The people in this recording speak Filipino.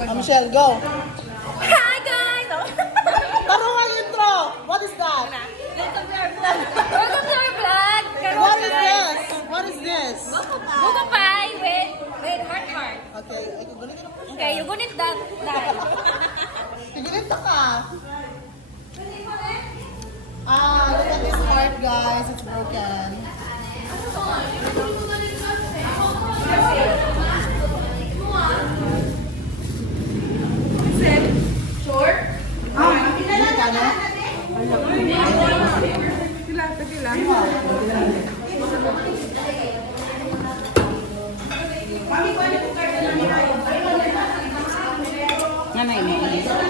Michelle, go. Hi guys! Tarungan intro. What is that? Welcome to our vlog! Welcome to our vlog! What is this? What is this? Buko pie with heart. Okay, ay kugunin ko na po siya. Okay, you gunit that. Tigilin ka. Look at this heart, guys. It's broken. Short? Hindi ka na? Nanay mo.